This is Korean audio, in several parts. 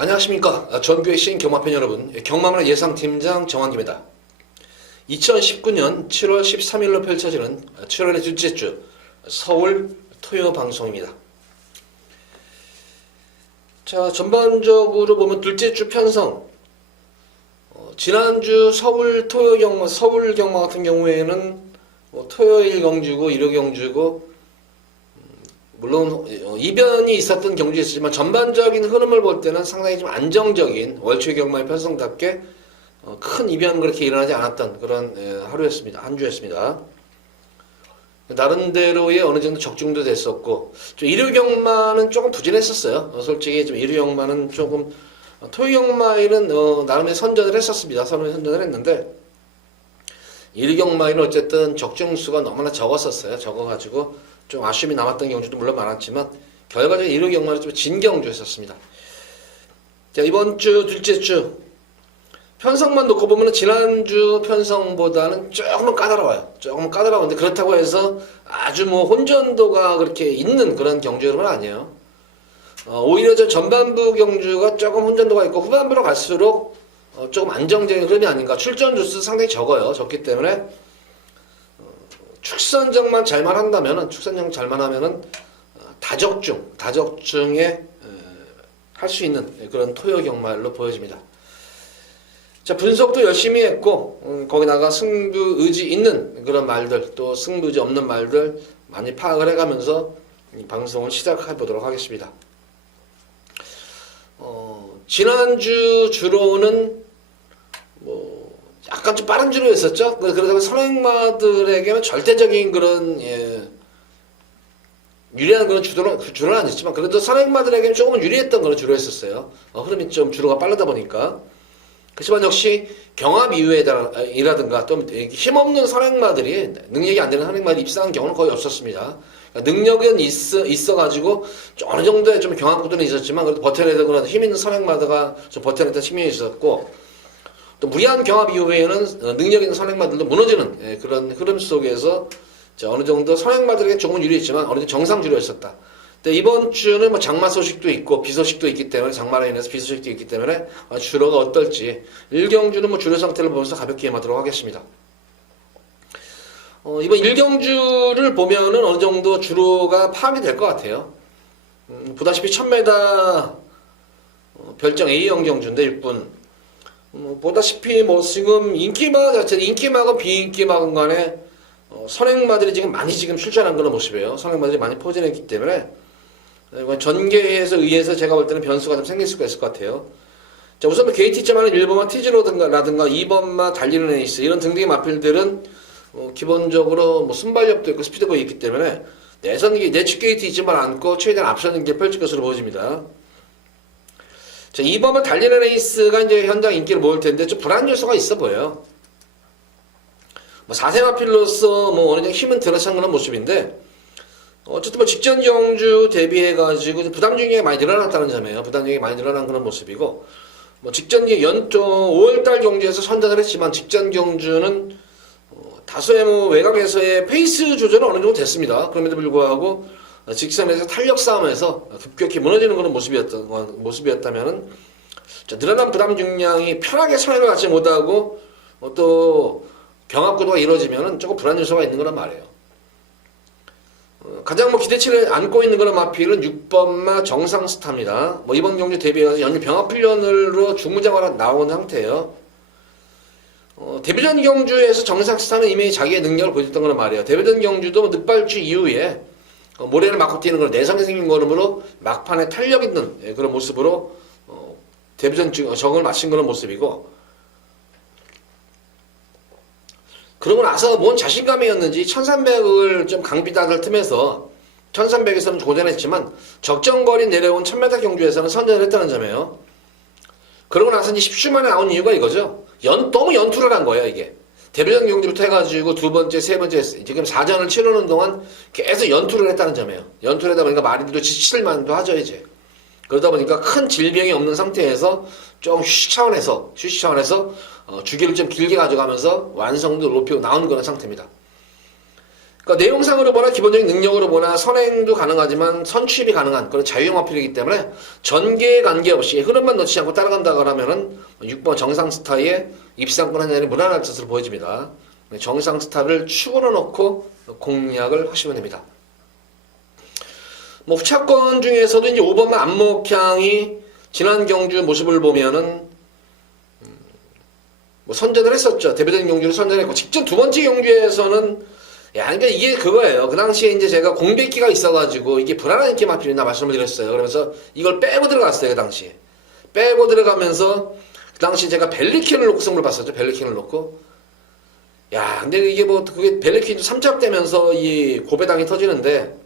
안녕하십니까. 전교의 시인 경마팬 여러분, 경마문화 예상팀장 정환기입니다. 2019년 7월 13일로 펼쳐지는 7월의 둘째 주 서울 토요 방송입니다. 자, 전반적으로 보면 둘째 주 편성, 지난주 서울 경마 같은 경우에는 토요일 경주고 일요 경주고 물론 이변이 있었던 경주였지만 전반적인 흐름을 볼 때는 상당히 좀 안정적인 월초의 경마의 편성답게 큰 이변은 그렇게 일어나지 않았던 그런 하루였습니다. 한 주였습니다. 나름대로의 어느 정도 적중도 됐었고, 좀 일요 경마는 조금 부진했었어요. 솔직히 좀 일요 경마는 조금 토요 경마에는 나름의 선전을 했었습니다. 선전을 했는데 일요 경마에는 어쨌든 적중수가 너무나 적었었어요. 적어가지고 좀 아쉬움이 남았던 경주도 물론 많았지만 결과적으로 일요 경마는 좀 진 경주였었습니다. 자, 이번 주 둘째 주 편성만 놓고 보면 지난주 편성보다는 조금은 까다로워요. 조금은 까다로운데 그렇다고 해서 아주 혼전도가 그렇게 있는 그런 경주는 아니에요. 오히려 저 전반부 경주가 조금 혼전도가 있고 후반부로 갈수록 조금 안정적인 흐름이 아닌가. 출전 주수 상당히 적어요. 적기 때문에 축선정만 잘만 하면은 다적중에 할 수 있는 그런 토요 경마로 보여집니다. 자, 분석도 열심히 했고 거기다가 승부 의지 있는 그런 말들, 또 승부 의지 없는 말들 많이 파악을 해가면서 이 방송을 시작해 보도록 하겠습니다. 지난주 주로는 약간 좀 빠른 주로였었죠. 그러다가 선행마들에게는 절대적인 그런 유리한 그런 주로는 아니었지만 그래도 선행마들에게는 조금은 유리했던 그런 주로였었어요. 흐름이 좀 주로가 빠르다 보니까. 그렇지만 역시 경합 이후에라든가 또 힘없는 선행마들이 능력이 안 되는 선행마들이 입상한 경우는 거의 없었습니다. 그러니까 능력은 있어가지고 어느 정도의 좀 경합구도는 있었지만 그래도 버텨내던 그런 힘 있는 선행마다가 좀 버텨냈던 힘이 있었고, 또 무리한 경합 이후에는 능력 있는 선행마들도 무너지는 그런 흐름 속에서 어느 정도 선행마들에게 조금은 유리했지만 어느 정도 정상주로였었다. 근데 이번 주는 장마 소식도 있고 비 소식도 있기 때문에 장마로 인해서 비 소식도 있기 때문에 주로가 어떨지 일경주는 주로 상태를 보면서 가볍게 임하도록 하겠습니다. 이번 일경주를 보면은 어느 정도 주로가 파악이 될 것 같아요. 보다시피 1000m 별정 A형 경주인데 1분. 보다시피 지금 인기마 자체는 인기마건 비인기마건 간에 선행마들이 지금 출전한 그런 모습이에요. 선행마들이 많이 포진했기 때문에 전개에서 의해서 제가 볼 때는 변수가 좀 생길 수가 있을 것 같아요. 자, 우선 KT.하는 1번마 티즈로라든가 2번마 달리는 에이스 이런 등등의 마필들은 기본적으로 순발력도 있고 스피드가 있기 때문에 내측 게이트 있지만 않고 최대한 앞서는 게 펼칠 것으로 보여집니다. 자, 2번마 달리는 에이스가 이제 현장 인기를 모을 텐데 좀 불안 요소가 있어 보여요. 4세 마필로서 어느 정도 힘은 들어찬 그런 모습인데 어쨌든 직전 경주 대비해가지고 부담 중에 많이 늘어났다는 점이에요. 부담 중에 많이 늘어난 그런 모습이고, 직전 5월달 경주에서 선전을 했지만 직전 경주는 다소의 외곽에서의 페이스 조절은 어느 정도 됐습니다. 그럼에도 불구하고 직선에서 탄력 싸움에서 급격히 무너지는 그런 모습이었다면은 늘어난 부담 중량이 편하게 선행을 갖지 못하고 또 경합구도가 이루어지면은 조금 불안 요소가 있는 거란 말이에요. 가장 기대치를 안고 있는 그런 마필은 6번마 정상스타입니다. 이번 경주 대비해서 연일 병합훈련으로 중무장으로 나온 상태예요. 데뷔전 경주에서 정상스타는 이미 자기의 능력을 보여줬던 거란 말이에요. 데뷔전 경주도 늑발주 이후에 모래를 맞고 뛰는 걸 내성이 생긴 걸음으로 막판에 탄력 있는 그런 모습으로 데뷔전 적응을 마친 그런 모습이고, 그러고 나서 뭔 자신감이었는지 1300을 좀 강비다들 틈에서 1300에서는 고전했지만 적정거리 내려온 1000m 경주에서는 선전을 했다는 점이에요. 그러고 나서 이제 10주 만에 나온 이유가 이거죠. 너무 연투를 한 거예요, 이게. 데뷔전 경주부터 해가지고 두 번째, 세 번째, 지금 4전을 치르는 동안 계속 연투를 했다는 점이에요. 연투를 하다 보니까 마리들도 지칠 만도 하죠, 이제. 그러다 보니까 큰 질병이 없는 상태에서 좀 휴식 차원에서 주기를 좀 길게 가져가면서 완성도 높이고 나온 그런 상태입니다. 그러니까 내용상으로 보나 기본적인 능력으로 보나 선행도 가능하지만 선취입이 가능한 그런 자유형 마필이기 때문에 전개에 관계없이 흐름만 놓치지 않고 따라간다 그러면은 6번 정상 스타의 입상권 한 잔이 무난할 것으로 보여집니다. 정상 스타를 축으로 놓고 공략을 하시면 됩니다. 뭐 후차권 중에서도 이제 5번만 안목향이 지난 경주 모습을 보면은 뭐 선전을 했었죠. 대표적인 경주를 선전했고 직전 두 번째 경주에서는 그러니까 이게 그거예요. 그 당시에 이제 제가 공백기가 있어가지고 이게 불안한 인기 마필이나 말씀을 드렸어요. 그러면서 이걸 빼고 들어갔어요. 그 당시에 빼고 들어가면서 그 당시 제가 벨리킨을 놓고 승부를 봤었죠. 벨리킨을 놓고 근데 이게 뭐 그게 벨리킨도 3짝되면서 이 고배당이 터지는데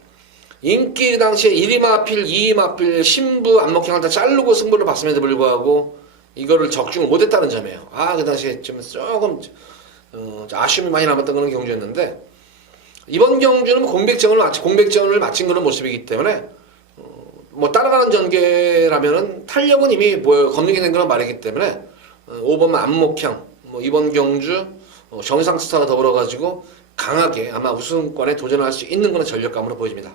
인기 당시에 1위 마필, 2위 마필, 신부, 안목향을 다 자르고 승부를 봤음에도 불구하고 이거를 적중을 못했다는 점이에요. 그 당시에 좀 조금 아쉬움이 많이 남았던 그런 경주였는데 이번 경주는 공백전을 마친 그런 모습이기 때문에 뭐 따라가는 전개라면은 탄력은 이미 뭐 검증이 된 그런 말이기 때문에 5번만 안목향 뭐 이번 경주 정상 스타와 더불어 가지고 강하게 아마 우승권에 도전할 수 있는 그런 전력감으로 보여집니다.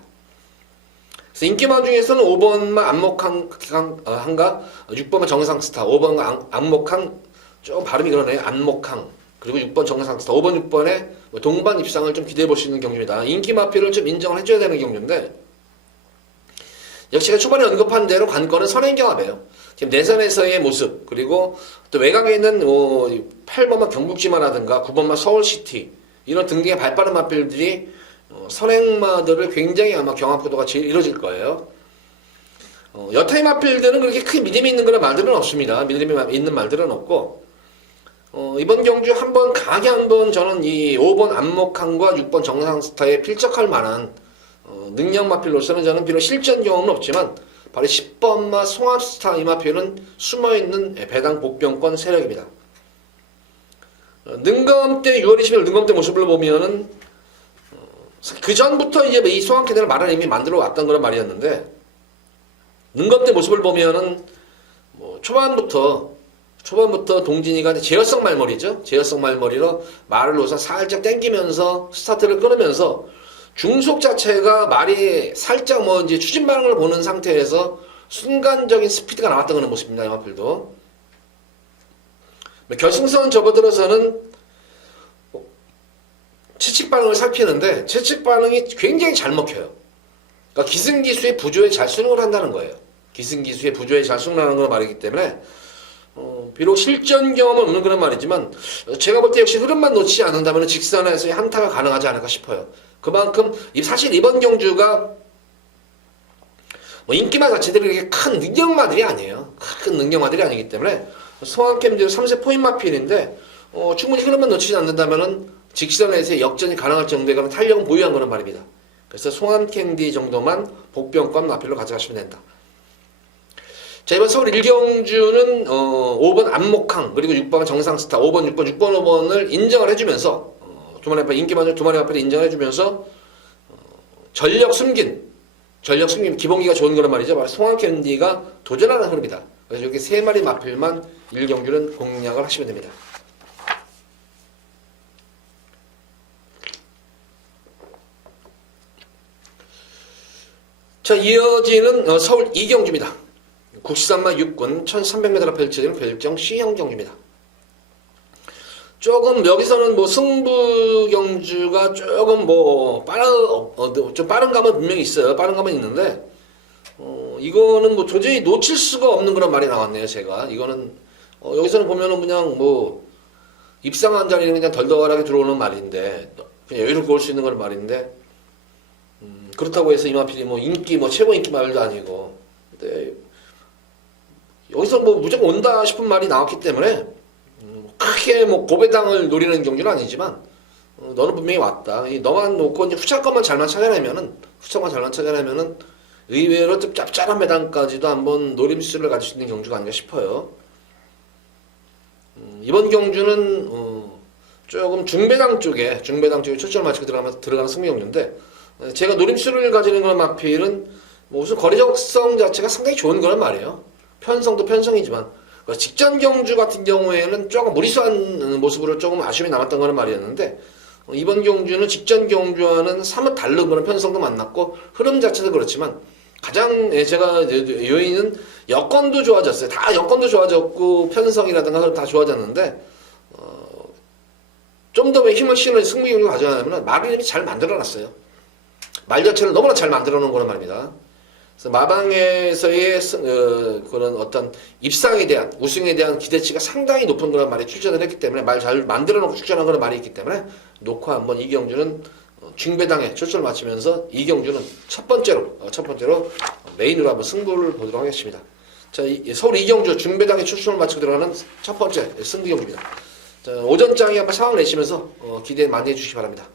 그래서 인기만 중에서는 5번만 안목항과 6번만 정상 스타, 5번만 안목항 좀 발음이 그러네요. 안목항 그리고 6번 정상 스타, 5번 6번에 동반 입상을 좀 기대해 볼 수 있는 경주입니다. 인기 마필을 좀 인정을 해줘야 되는 경주인데 역시 제가 초반에 언급한 대로 관건은 선행경합이에요. 지금 내선에서의 모습 그리고 또 외곽에 있는 8번만 경북지마라든가 9번만 서울시티 이런 등등의 발빠른 마필들이 선행마들을 굉장히 아마 경합구도가 제일 이루어질 거예요. 여타의 마필들은 그렇게 크게 믿음이 있는 그런 말들은 없습니다. 믿음이 있는 말들은 없고 이번 경주 한번 강하게 한번 저는 이 5번 안목항과 6번 정상스타에 필적할 만한 능력 마필로서는 저는 비록 실전 경험은 없지만 바로 10번마 송합스타 이 마필은 숨어있는 배당 복병권 세력입니다. 능검때 6월 20일 능검때 모습을 보면은 그 전부터 이제 이 송합캐들을 말을 이미 만들어 왔던 그런 말이었는데 능검때 모습을 보면은 뭐 초반부터 동진이가 제어성 말머리죠. 제어성 말머리로 말을 우선 살짝 당기면서 스타트를 끊으면서 중속 자체가 말이 살짝 뭐 이제 추진 반응을 보는 상태에서 순간적인 스피드가 나왔던 그런 모습입니다. 이 마필도. 결승선 접어들어서는 채찍 반응을 살피는데 채찍 반응이 굉장히 잘 먹혀요. 그러니까 기승기수의 부조에 잘 수능을 한다는 거예요. 기승기수의 부조에 잘 수능을 하는 그런 말이기 때문에 비록 실전 경험은 없는 그런 말이지만 제가 볼 때 역시 흐름만 놓치지 않는다면 직선에서의 한타가 가능하지 않을까 싶어요. 그만큼 사실 이번 경주가 뭐 인기마 자체들이 그렇게 큰 능력마들이 아니에요. 큰 능력마들이 아니기 때문에 송합캠들 3세 포인 마필인데 충분히 흐름만 놓치지 않는다면 직선에서의 역전이 가능할 정도의 그런 탄력은 보유한 그런 말입니다. 그래서 송암캔디 정도만 복병권 마필로 가져가시면 된다. 자, 이번 서울 1경주는 5번 안목항 그리고 6번 정상스타 5번 6번 5번을 인정을 해주면서 인기 많은 두 마리 마필을 인정해주면서 전력 숨긴 기본기가 좋은 그런 말이죠. 바로 송암캔디가 도전하는 흐름이다. 그래서 이렇게 세 마리 마필만 1경주는 공략을 하시면 됩니다. 자, 이어지는 서울 2경주입니다. 국시산마 6군 1300m가 펼쳐지는 별정 C형 경주입니다. 조금 여기서는 뭐 승부 경주가 조금 뭐 좀 빠른 감은 분명히 있어요. 빠른 감은 있는데 이거는 뭐 도저히 놓칠 수가 없는 그런 말이 나왔네요. 제가 이거는 여기서는 보면은 그냥 뭐 입상한 자리는 그냥 덜덜하게 들어오는 말인데 그냥 여유롭게 올 수 있는 그런 말인데 그렇다고 해서 이 마필이 뭐 인기 뭐 최고 인기 말도 아니고 근데 여기서 뭐 무조건 온다 싶은 말이 나왔기 때문에 크게 뭐 고배당을 노리는 경주는 아니지만 너는 분명히 왔다. 너만 놓고 이제 후차권만 잘만 찾아내면은 의외로 좀 짭짤한 배당까지도 한번 노림수를 가질 수 있는 경주가 아닌가 싶어요. 이번 경주는 조금 중배당 쪽에 초점을 맞추고 들어가는 승리 경주인데 제가 노림수를 가지는 그런 마필은 뭐 우선 거리적성 자체가 상당히 좋은 그런 말이에요. 편성도 편성이지만 직전 경주 같은 경우에는 조금 무리수한 모습으로 조금 아쉬움이 남았던 그런 말이었는데 이번 경주는 직전 경주와는 사뭇 다른 그런 편성도 만났고 흐름 자체도 그렇지만 가장 제가 요인은 여건도 좋아졌어요. 다 여건도 좋아졌고 편성이라든가 흐름 다 좋아졌는데 좀 더 힘을 실는 승부 경기를 가져가려면 말 이름이 잘 만들어놨어요. 말 자체를 너무나 잘 만들어놓은 거란 말입니다. 그래서 마방에서의 그런 어떤 입상에 대한 우승에 대한 기대치가 상당히 높은 그런 말이 출전을 했기 때문에 말 잘 만들어놓고 출전한 그런 말이 있기 때문에 놓고 한번 이경주는 중배당에 출전을 마치면서 이경주는 첫 번째로 메인으로 한번 승부를 보도록 하겠습니다. 자, 서울 이경주 중배당에 출전을 마치고 들어가는 첫 번째 승부 경기입니다. 자, 오전장에 한번 상황 내시면서 기대 많이 해주시기 바랍니다.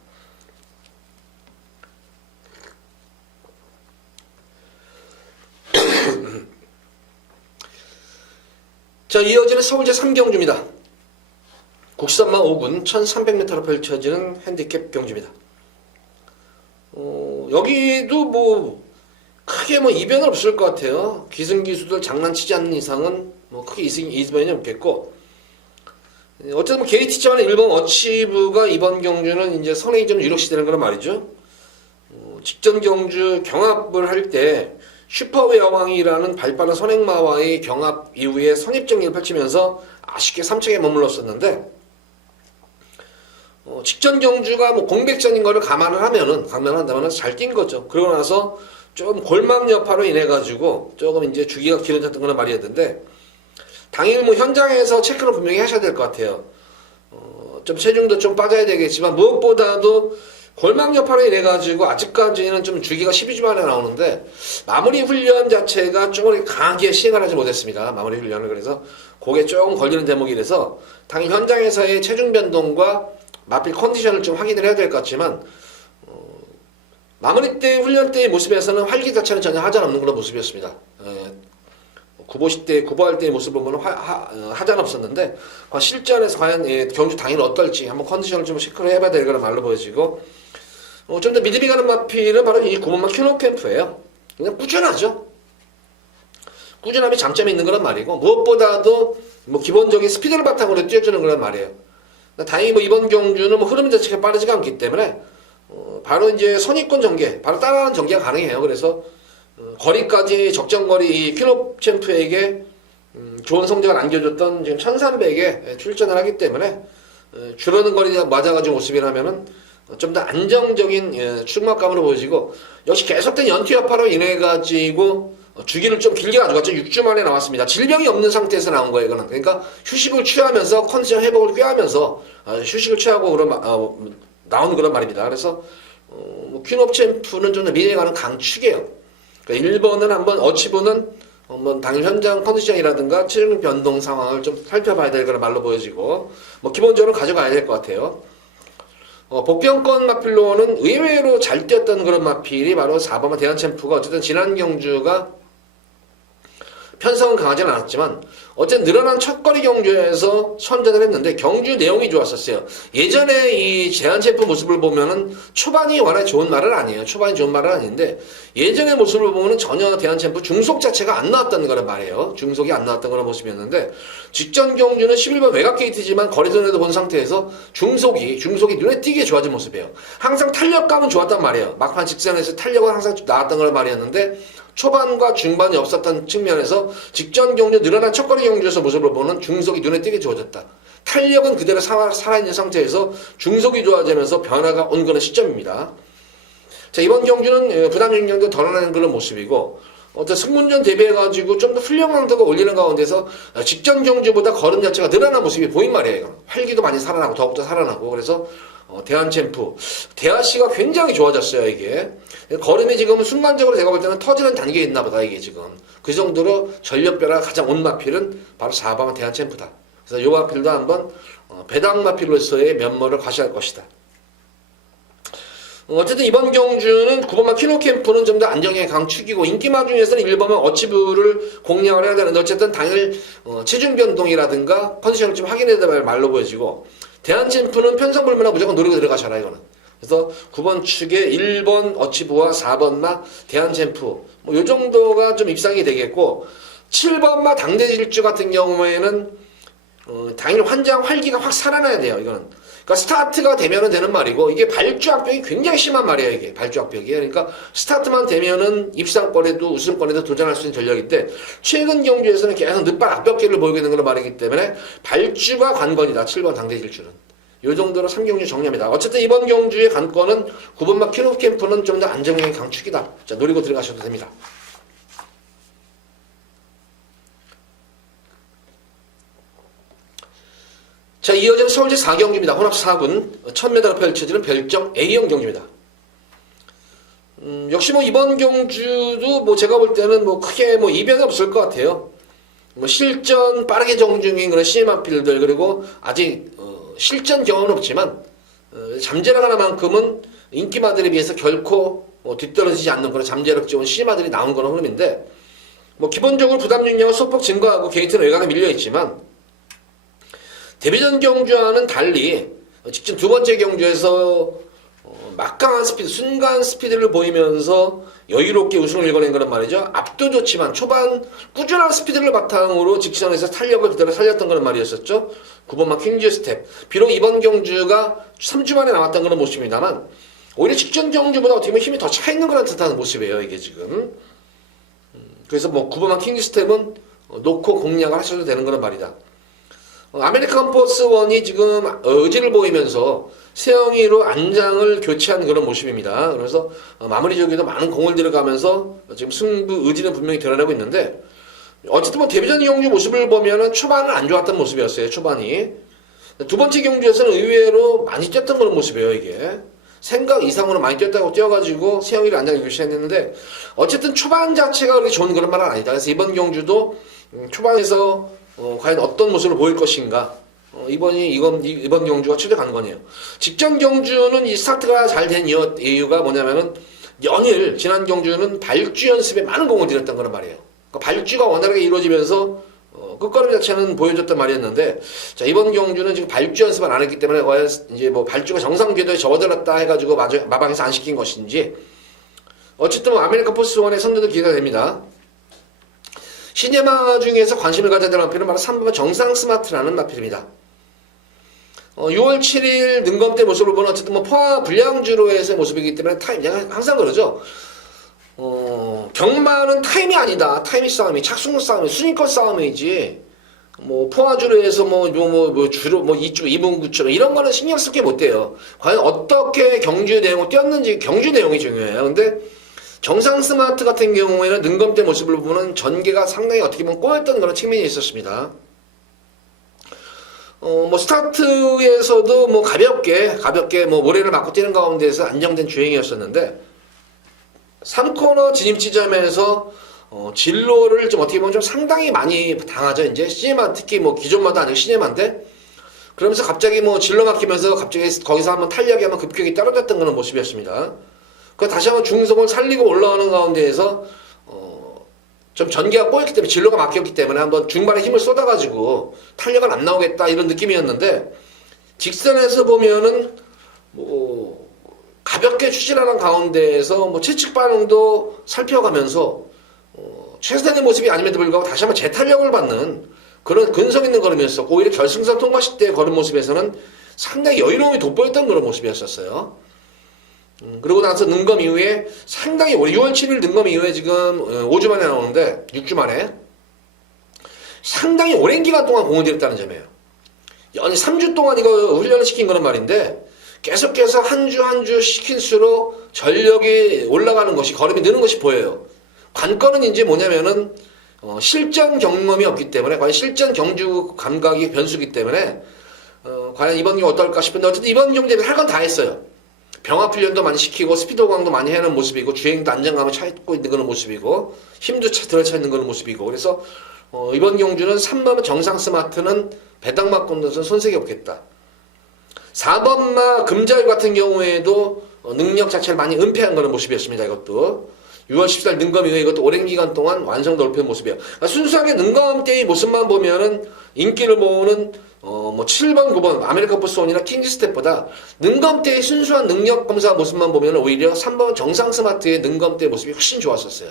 자, 이어지는 서울 제3경주입니다. 국산마 5군 1300m로 펼쳐지는 핸디캡 경주입니다. 여기도 뭐 크게 뭐 이변은 없을 것 같아요. 기승기수들 장난치지 않는 이상은 뭐 크게 이변이 없겠고, 어쨌든 뭐 게이티지만의 일본 어치브가 이번 경주는 이제 선행이 좀 유력시되는 거란 말이죠. 직전 경주 경합을 할 때 슈퍼웨어왕이라는 발빠른 선행마와의 경합 이후에 선입정리를 펼치면서 아쉽게 3층에 머물렀었는데, 직전 경주가 뭐 공백전인 거를 감안을 한다면 잘 뛴 거죠. 그러고 나서 좀 골망 여파로 인해 가지고 조금 이제 주기가 길어졌던 거는 말이었는데, 당일 뭐 현장에서 체크를 분명히 하셔야 될 것 같아요. 좀 체중도 좀 빠져야 되겠지만 무엇보다도 골망 여파로 인해 가지고 아직까지는 좀 주기가 12주 만에 나오는데 마무리 훈련 자체가 조금 강하게 시행을 하지 못했습니다. 마무리 훈련을. 그래서 그게 조금 걸리는 대목이라서 당일 현장에서의 체중 변동과 마필 컨디션을 좀 확인을 해야 될 것 같지만, 마무리 때 훈련 때의 모습에서는 활기 자체는 전혀 하자 없는 그런 모습이었습니다. 구보할 때의 모습을 보면 하자는 없었는데, 실전에서 과연 경주 당일 어떨지 한번 컨디션을 좀 체크를 해봐야 될 거란 말로 보여지고, 좀 더 믿음이 가는 마필은 바로 이 구본마 큐노캠프예요. 그냥 꾸준하죠. 꾸준함이 장점이 있는 거란 말이고, 무엇보다도 뭐 기본적인 스피드를 바탕으로 뛰어주는 거란 말이에요. 다행히 뭐 이번 경주는 뭐 흐름 자체가 빠르지가 않기 때문에 바로 이제 선입권 전개, 바로 따라가는 전개가 가능해요. 그래서 거리까지 적정거리 이 큐노 챔프에게 좋은 성적을 안겨줬던 지금 1300에 출전을 하기 때문에 줄어든 거리 맞아가지고 모습이라면은 좀 더 안정적인 출마감으로 보여지고, 역시 계속된 연투 여파로 인해 가지고 주기를 좀 길게 가져갔죠. 6주 만에 나왔습니다. 질병이 없는 상태에서 나온 거예요, 이거는. 그러니까 휴식을 취하면서 컨디션 회복을 꾀하면서 휴식을 취하고 나오는 그런 말입니다. 그래서 큐노 챔프는 좀 더 미래에 가는 강축이에요. 그러니까 1번은 한번 어치브는 한번 당일 현장 컨디션이라든가 체중 변동 상황을 좀 살펴봐야 될 그런 말로 보여지고, 뭐 기본적으로 가져가야 될 것 같아요. 복병권 마필로는 의외로 잘 뛰었던 그런 마필이 바로 4번마 대한챔프가 어쨌든 지난 경주가 편성은 강하지는 않았지만 어쨌든 늘어난 첫거리 경주에서 선전을 했는데 경주 내용이 좋았었어요. 예전에 이 대한챔프 모습을 보면은 초반이 워낙 좋은 말은 아니에요. 초반이 좋은 말은 아닌데 예전의 모습을 보면은 전혀 대한챔프 중속 자체가 안 나왔던 거란 말이에요. 중속이 안 나왔던 그런 모습이었는데 직전 경주는 11번 외곽 게이트지만 거리선에도 본 상태에서 중속이 눈에 띄게 좋아진 모습이에요. 항상 탄력감은 좋았단 말이에요. 막판 직전에서 탄력은 항상 나왔던 그런 말이었는데 초반과 중반이 없었던 측면에서 직전 경주 늘어난 첫거리 경주에서 모습을 보는 중속이 눈에 띄게 좋아졌다. 탄력은 그대로 살아있는 상태에서 중속이 좋아지면서 변화가 온 그런 시점입니다. 자, 이번 경주는 부담 영향도 덜어내는 그런 모습이고 어떤 승문전 대비해가지고 좀 더 훈련강도가 올리는 가운데서 직전 경주보다 걸음 자체가 늘어난 모습이 보인 말이에요. 활기도 많이 살아나고 더욱더 살아나고 그래서 대한챔프 대하씨가 굉장히 좋아졌어요. 이게 걸음이 지금 순간적으로 제가 볼 때는 터지는 단계에 있나 보다. 이게 지금 그 정도로 전력변화가 가장 온 마필은 바로 4번 대한챔프다. 그래서 이 마필도 한번 배당 마필로서의 면모를 과시할 것이다. 어쨌든 이번 경주는 9번마 큐노캠프는 좀 더 안정의 강축이고 인기마 중에서는 1번마 어치브를 공략을 해야 되는데 어쨌든 당일 체중 변동이라든가 컨디션을 좀 확인해야 될 말로 보여지고 대한챔프는 편성불문하고 무조건 노리고 들어가셔라 이거는. 그래서 9번 축에 1번 어치브와 4번마 대한챔프 뭐 요 정도가 좀 입상이 되겠고 7번마 당대질주 같은 경우에는 당연히 환장 활기가 확 살아나야 돼요. 이거는. 그러니까 스타트가 되면은 되는 말이고, 이게 발주 악벽이 굉장히 심한 말이에요. 이게 발주 악벽이. 그러니까 스타트만 되면은 입상권에도 우승권에도 도전할 수 있는 전력인데, 최근 경주에서는 계속 늦발 악벽기를 보이고 있는 그런 말이기 때문에 발주가 관건이다. 7번 당대 질주는. 이 정도로 3경주 정리합니다. 어쨌든 이번 경주의 관건은 9번마 퀸오브 캠프는 좀 더 안정형의 강축이다. 자, 노리고 들어가셔도 됩니다. 자, 이어지는 서울제 4경주입니다. 혼합 4군 1000m로 펼쳐지는 별정 A형 경주입니다. 역시 뭐 이번 경주도 뭐 제가 볼 때는 뭐 크게 뭐 이변이 없을 것 같아요. 뭐 실전 빠르게 정중인 그런 시네마필들, 그리고 아직 실전 경험은 없지만 잠재력 하나만큼은 인기마들에 비해서 결코 뒤떨어지지 않는 그런 잠재력 좋은 시네마들이 나온 그런 흐름인데, 뭐 기본적으로 부담 능력은 소폭 증가하고 게이트는 외곽에 밀려 있지만, 데뷔전 경주와는 달리 직전 두 번째 경주에서 막강한 스피드, 순간 스피드를 보이면서 여유롭게 우승을 이뤄낸 그런 말이죠. 앞도 좋지만 초반 꾸준한 스피드를 바탕으로 직전에서 탄력을 그대로 살렸던 그런 말이었었죠. 9번마 퀸즈 스텝. 비록 이번 경주가 3주 만에 나왔던 그런 모습입니다만, 오히려 직전 경주보다 어떻게 보면 힘이 더 차 있는 그런 듯한 모습이에요, 이게 지금. 그래서 뭐 9번마 퀸즈 스텝은 놓고 공략을 하셔도 되는 그런 말이다. 아메리칸 포스 1이 지금 의지를 보이면서 세영이로 안장을 교체한 그런 모습입니다. 그래서 마무리 조기도 많은 공을 들어가면서 지금 승부 의지는 분명히 드러내고 있는데, 어쨌든 뭐 데뷔전 경주 모습을 보면은 초반은 안 좋았던 모습이었어요. 초반이. 두 번째 경주에서는 의외로 많이 뛰었던 그런 모습이에요. 이게 생각 이상으로 많이 뛰었다고 뛰어가지고 세영이를 안장을 교체했는데, 어쨌든 초반 자체가 그렇게 좋은 그런 말은 아니다. 그래서 이번 경주도 초반에서 과연 어떤 모습을 보일 것인가. 이번 경주가 최대 관건이에요. 직전 경주는 이 스타트가 잘 된 이유가 뭐냐면은, 연일, 지난 경주는 발주 연습에 많은 공을 들였던 거란 말이에요. 그러니까 발주가 원활하게 이루어지면서, 끝걸음 자체는 보여줬단 말이었는데, 자, 이번 경주는 지금 발주 연습을 안 했기 때문에, 과연 이제 뭐 발주가 정상 궤도에 접어들었다 해가지고 마방에서 안 시킨 것인지, 어쨌든 뭐 아메리칸 포스 1의 선두도 기대가 됩니다. 시네마 중에서 관심을 가져야 될 마필은 바로 3번 정상 스마트라는 마필입니다. 6월 7일 능검대 모습을 보는, 어쨌든 뭐 포화 불량주로에서의 모습이기 때문에 내가 항상 그러죠. 경마는 타임이 아니다. 타이밍 싸움이, 착승 싸움이, 순위권 싸움이지. 뭐 포화주로에서 주로 이쪽 2분 9초 이런 거는 신경 쓸 게 못 돼요. 과연 어떻게 경주 내용을 뛰었는지, 경주 내용이 중요해요. 근데 정상 스마트 같은 경우에는 능검대 모습을 보면 전개가 상당히 어떻게 보면 꼬였던 그런 측면이 있었습니다. 뭐 스타트에서도 뭐 가볍게 뭐 모래를 맞고 뛰는 가운데에서 안정된 주행이었었는데, 3코너 진입 지점에서 진로를 좀 어떻게 보면 좀 상당히 많이 당하죠. 이제 시네마, 특히 뭐 기존마다 아니고 시네마인데, 그러면서 갑자기 뭐 진로 막히면서 갑자기 거기서 한번 탄력이 한번 급격히 떨어졌던 그런 모습이었습니다. 그 다시 한번 중성을 살리고 올라가는 가운데에서 좀 전개가 꼬였기 때문에, 진로가 막혔기 때문에 한번 중반에 힘을 쏟아가지고 탄력은 안 나오겠다 이런 느낌이었는데, 직선에서 보면은 뭐 가볍게 추진하는 가운데에서 뭐 채찍 반응도 살펴가면서 최선의 모습이 아님에도 불구하고 다시 한번 재탄력을 받는 그런 근성 있는 걸음이었었고, 오히려 결승선 통과식 때 걸은 모습에서는 상당히 여유로움이 돋보였던 그런 모습이었었어요. 그러고 나서 능검 이후에 상당히 6월 7일 능검 이후에 지금 5주 만에 나오는데, 6주 만에 상당히 오랜 기간 동안 공을 들였다는 점이에요. 연이 3주 동안 이거 훈련을 시킨 거란 말인데, 계속해서 한 주 한 주 시킬수록 전력이 올라가는 것이, 걸음이 느는 것이 보여요. 관건은 이제 뭐냐면은 실전 경험이 없기 때문에, 과연 실전 경주 감각이 변수기 때문에 과연 이번 경우 어떨까 싶은데, 어쨌든 이번 경주에 할 건 다 했어요. 병합 훈련도 많이 시키고 스피드 강도 많이 해놓은 모습이고, 주행도 안정감을 찾고 있는 그런 모습이고, 힘도 들어차 있는 그런 모습이고, 그래서 이번 경주는 3번 정상 스마트는 배당막 건너서 손색이 없겠다. 4번마 금자유 같은 경우에도 능력 자체를 많이 은폐한 그런 모습이었습니다. 이것도 6월 14일 능검 이후에 이것도 오랜 기간 동안 완성도 올린 모습이에요. 그러니까 순수하게 능검 때의 모습만 보면은 인기를 모으는 뭐 7번, 9번 아메리칸 포스 1이나 킹즈 스텝보다 능검 때의 순수한 능력 검사 모습만 보면 오히려 3번 정상 스마트의 능검 때의 모습이 훨씬 좋았었어요.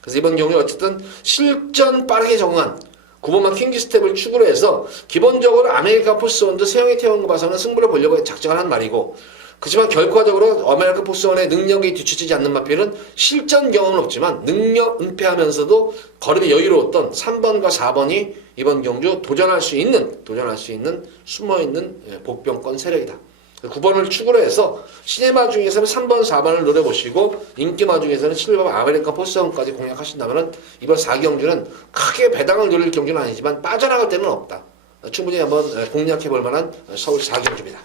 그래서 이번 경우에 어쨌든 실전 빠르게 적응한 9번마 킹지 스텝을 축으로 해서 기본적으로 아메리칸 포스원도 세영이 태우는 거 봐서는 승부를 보려고 작정을 한 말이고, 그렇지만 결과적으로 아메리칸 포스원의 능력이 뒤처지지 않는 마필은 실전 경험은 없지만 능력 은폐하면서도 걸음이 여유로웠던 3번과 4번이 이번 경주 도전할 수 있는 숨어있는 복병권 세력이다. 9번을 축으로 해서 시네마 중에서는 3번, 4번을 노려보시고 인기마 중에서는 7번 아메리칸 포스원까지 공략하신다면 이번 4경주는 크게 배당을 노릴 경주는 아니지만 빠져나갈 데는 없다. 충분히 한번 공략해볼 만한 서울 4경주입니다.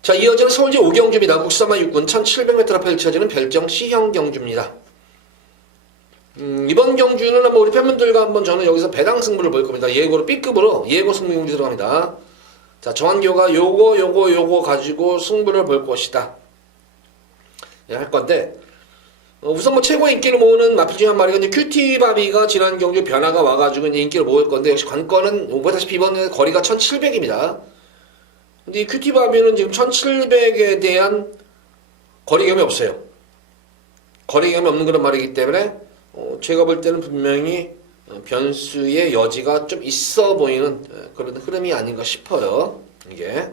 자, 이어지는 서울시 5경주입니다. 국수산마 6군 1700m 앞에 펼쳐지는 별정 C형 경주입니다. 이번 경주는 한번 우리 팬분들과 한번 저는 여기서 배당 승부를 볼 겁니다. 예고로 B급으로 예고 승부 경주 들어갑니다. 자, 정한교가 요거 가지고 승부를 볼 것이다. 예, 할 건데, 우선 뭐 최고 인기를 모으는 마필 중에 한 마리가 이제 큐티바비가 지난 경주 변화가 와가지고 이제 인기를 모을 건데, 역시 관건은 보다시피 이번에 거리가 1700입니다. 근데 이 큐티바비는 지금 1700에 대한 거리 경험이 없어요. 거리 경험이 없는 그런 말이기 때문에 제가 볼 때는 분명히 변수의 여지가 좀 있어 보이는 그런 흐름이 아닌가 싶어요. 이게